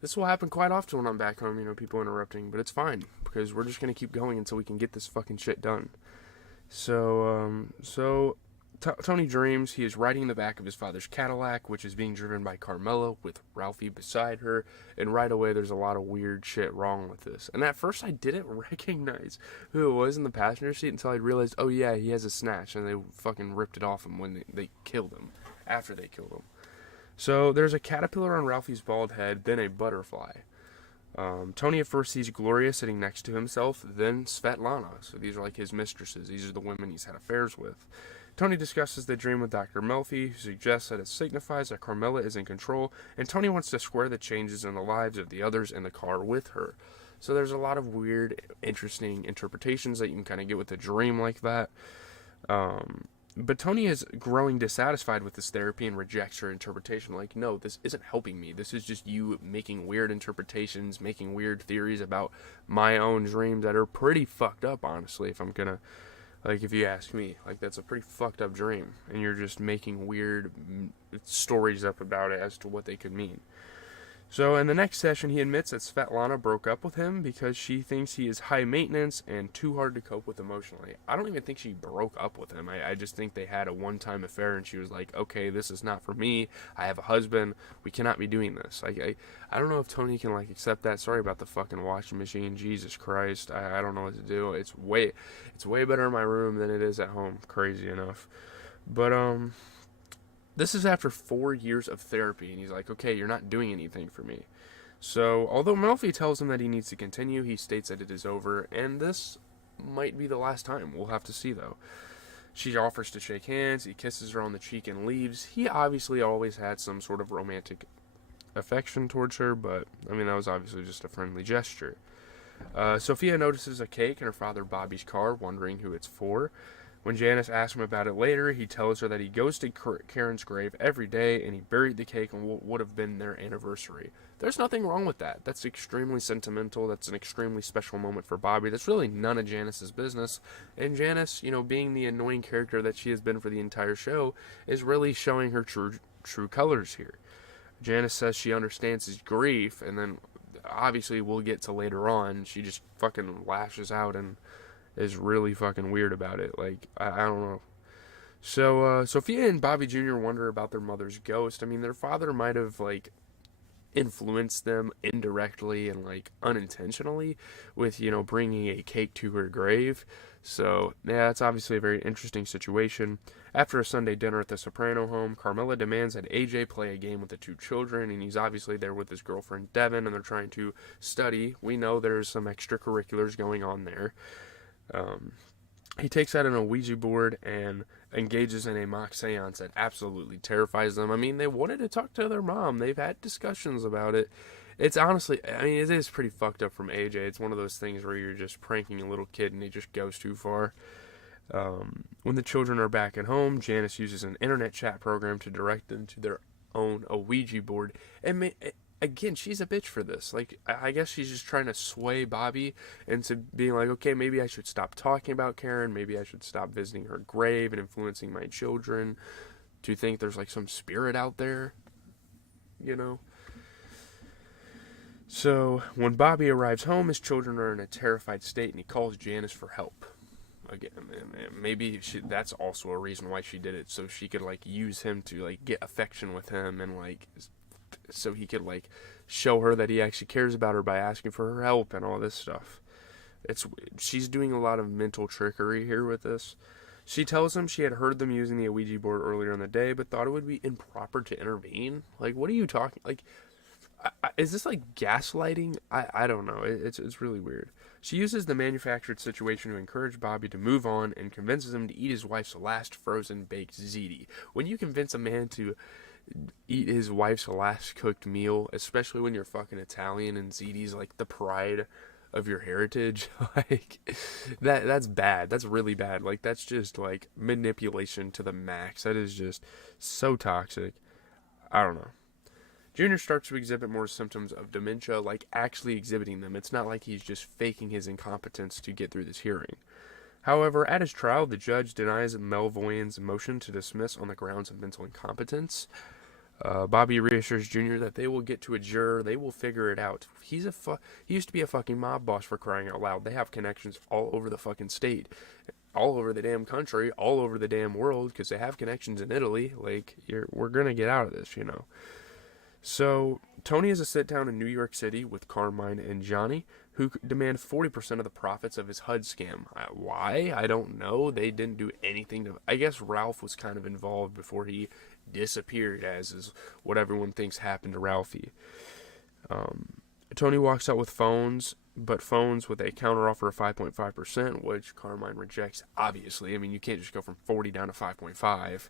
This will happen quite often when I'm back home, people interrupting, but it's fine because we're just gonna keep going until we can get this fucking shit done. Tony dreams he is riding in the back of his father's Cadillac, which is being driven by Carmela with Ralphie beside her. And right away, there's a lot of weird shit wrong with this. And at first, I didn't recognize who it was in the passenger seat until I realized, oh yeah, he has a snatch, and they fucking ripped it off him when they killed him. After they killed him. So there's a caterpillar on Ralphie's bald head, then a butterfly. Tony at first sees Gloria sitting next to himself, then Svetlana. So these are like his mistresses. These are the women he's had affairs with. Tony discusses the dream with Dr. Melfi, who suggests that it signifies that Carmela is in control, and Tony wants to square the changes in the lives of the others in the car with her. So there's a lot of weird, interesting interpretations that you can kind of get with a dream like that. But Tony is growing dissatisfied with this therapy and rejects her interpretation. Like, no, this isn't helping me. This is just you making weird interpretations, making weird theories about my own dreams that are pretty fucked up, honestly, if you ask me. Like, that's a pretty fucked up dream. And you're just making weird stories up about it as to what they could mean. So in the next session, he admits that Svetlana broke up with him because she thinks he is high maintenance and too hard to cope with emotionally. I don't even think she broke up with him. I just think they had a one-time affair and she was like, okay, this is not for me. I have a husband. We cannot be doing this. I don't know if Tony can accept that. Sorry about the fucking washing machine. Jesus Christ. I don't know what to do. It's way better in my room than it is at home. Crazy enough. But this is after 4 years of therapy, and he's like, okay, you're not doing anything for me. So, although Melfi tells him that he needs to continue, he states that it is over, and this might be the last time. We'll have to see, though. She offers to shake hands, he kisses her on the cheek and leaves. He obviously always had some sort of romantic affection towards her, but, that was obviously just a friendly gesture. Sophia notices a cake in her father Bobby's car, wondering who it's for. When Janice asks him about it later, he tells her that he goes to Karen's grave every day and he buried the cake on what would have been their anniversary. There's nothing wrong with that. That's extremely sentimental. That's an extremely special moment for Bobby. That's really none of Janice's business. And Janice, being the annoying character that she has been for the entire show, is really showing her true colors here. Janice says she understands his grief, and then obviously we'll get to later on, she just fucking lashes out and is really fucking weird about it. I don't know. So, Sophia and Bobby Jr. wonder about their mother's ghost. Their father might have, influenced them indirectly and, unintentionally with, bringing a cake to her grave. So, yeah, it's obviously a very interesting situation. After a Sunday dinner at the Soprano home, Carmela demands that AJ play a game with the two children, and he's obviously there with his girlfriend Devin, and they're trying to study. We know there's some extracurriculars going on there. He takes out an Ouija board and engages in a mock seance that absolutely terrifies them. They wanted to talk to their mom. They've had discussions about it. It's honestly, it is pretty fucked up from AJ. It's one of those things where you're just pranking a little kid and he just goes too far. When the children are back at home, Janice uses an internet chat program to direct them to their own Ouija board. And again, she's a bitch for this. I guess she's just trying to sway Bobby into being like, okay, maybe I should stop talking about Karen. Maybe I should stop visiting her grave and influencing my children to think there's some spirit out there, So, when Bobby arrives home, his children are in a terrified state and he calls Janice for help. Again, maybe that's also a reason why she did it, so she could, use him to, get affection with him and, so he could show her that he actually cares about her by asking for her help and all this stuff. She's doing a lot of mental trickery here with this. She tells him she had heard them using the Ouija board earlier in the day, but thought it would be improper to intervene. What are you talking? Is this gaslighting? I don't know. It's really weird. She uses the manufactured situation to encourage Bobby to move on and convinces him to eat his wife's last frozen baked ziti. When you convince a man to eat his wife's last cooked meal, especially when you're fucking Italian and ziti's the pride of your heritage, that's bad. That's really bad. That's just manipulation to the max. That is just so toxic. I don't know. Junior starts to exhibit more symptoms of dementia, actually exhibiting them. It's not like he's just faking his incompetence to get through this hearing. However, at his trial, the judge denies Melvoyan's motion to dismiss on the grounds of mental incompetence. Bobby reassures Junior that they will get to a juror. They will figure it out. He used to be a fucking mob boss, for crying out loud. They have connections all over the fucking state, all over the damn country, all over the damn world, because they have connections in Italy. Like, we're gonna get out of this, you know. So Tony has a sit down in New York City with Carmine and Johnny, who demand 40% of the profits of his HUD scam. Why? I don't know. They didn't do anything to. I guess Ralph was kind of involved before he disappeared, as is what everyone thinks happened to Ralphie. Tony walks out with phones, but phones with a counteroffer of 5.5%, which Carmine rejects, obviously. I mean, you can't just go from 40 down to 5.5.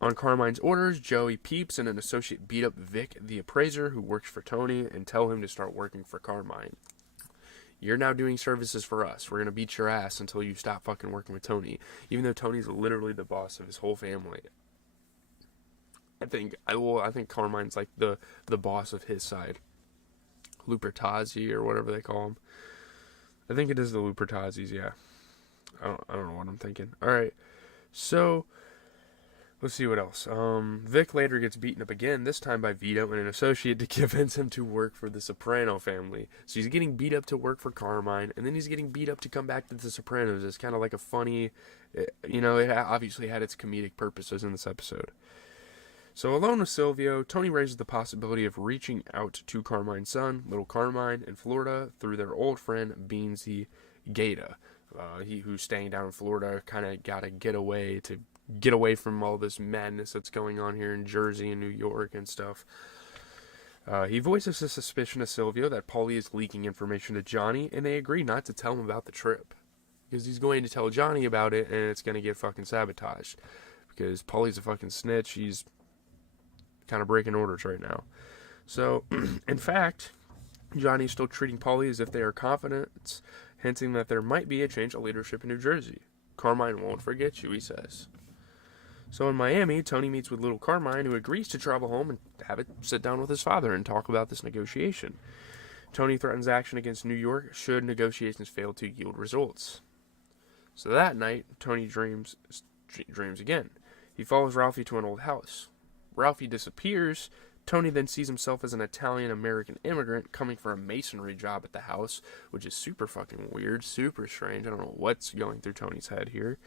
On Carmine's orders, Joey Peeps and an associate beat up Vic, the appraiser, who works for Tony, and tell him to start working for Carmine. You're now doing services for us. We're going to beat your ass until you stop fucking working with Tony, even though Tony's literally the boss of his whole family. I think Carmine's like the boss of his side. Lupertazzi, or whatever they call him. I think it is the Lupertazzis, yeah. I don't know what I'm thinking. Alright, so let's see what else. Vic later gets beaten up again, this time by Vito and an associate, to convince him to work for the Soprano family. So he's getting beat up to work for Carmine, and then he's getting beat up to come back to the Sopranos. It's kind of like a funny, it obviously had its comedic purposes in this episode. So alone with Silvio, Tony raises the possibility of reaching out to Carmine's son, little Carmine, in Florida through their old friend, Beansy Gaeta. Who's staying down in Florida, kind of got to get away from all this madness that's going on here in Jersey and New York and stuff. He voices a suspicion to Silvio that Paulie is leaking information to Johnny, and they agree not to tell him about the trip. Because he's going to tell Johnny about it, and it's going to get fucking sabotaged. Because Paulie's a fucking snitch. He's kind of breaking orders right now. So, in fact, Johnny's still treating Paulie as if they are confidants, hinting that there might be a change of leadership in New Jersey. Carmine won't forget you, he says. So in Miami, Tony meets with little Carmine, who agrees to travel home and have it sit down with his father and talk about this negotiation. Tony threatens action against New York should negotiations fail to yield results. So that night, Tony dreams again. He follows Ralphie to an old house. Ralphie disappears. Tony then sees himself as an Italian-American immigrant coming for a masonry job at the house, which is super fucking weird, super strange. I don't know what's going through Tony's head here.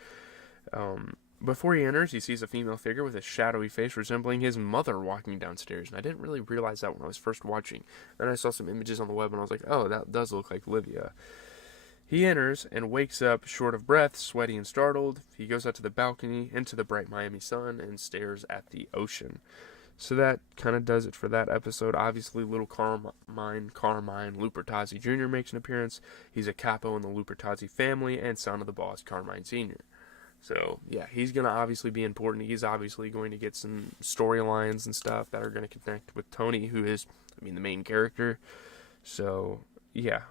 Before he enters, he sees a female figure with a shadowy face resembling his mother walking downstairs, and I didn't really realize that when I was first watching. Then I saw some images on the web, and I was like, oh, that does look like Livia. He enters and wakes up short of breath, sweaty and startled. He goes out to the balcony into the bright Miami sun and stares at the ocean. So that kind of does it for that episode. Obviously, little Carmine Lupertazzi Jr. makes an appearance. He's a capo in the Lupertazzi family and son of the boss, Carmine Sr. So, yeah, he's going to obviously be important. He's obviously going to get some storylines and stuff that are going to connect with Tony, who is, the main character. So, yeah,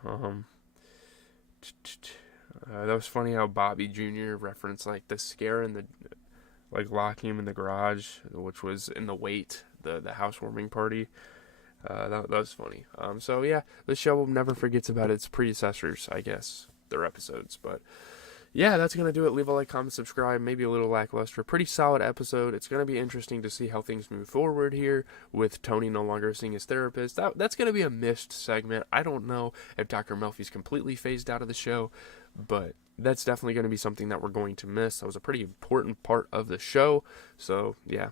that was funny how Bobby Jr. referenced, like, the scare in the, like, locking him in the garage, which was in the wait, the housewarming party. That was funny. So, yeah, the show never forgets about its predecessors, I guess, their episodes. But, yeah, that's going to do it. Leave a like, comment, subscribe, maybe a little lackluster. Pretty solid episode. It's going to be interesting to see how things move forward here with Tony no longer seeing his therapist. That's going to be a missed segment. I don't know if Dr. Melfi's completely phased out of the show, but that's definitely going to be something that we're going to miss. That was a pretty important part of the show. So, yeah,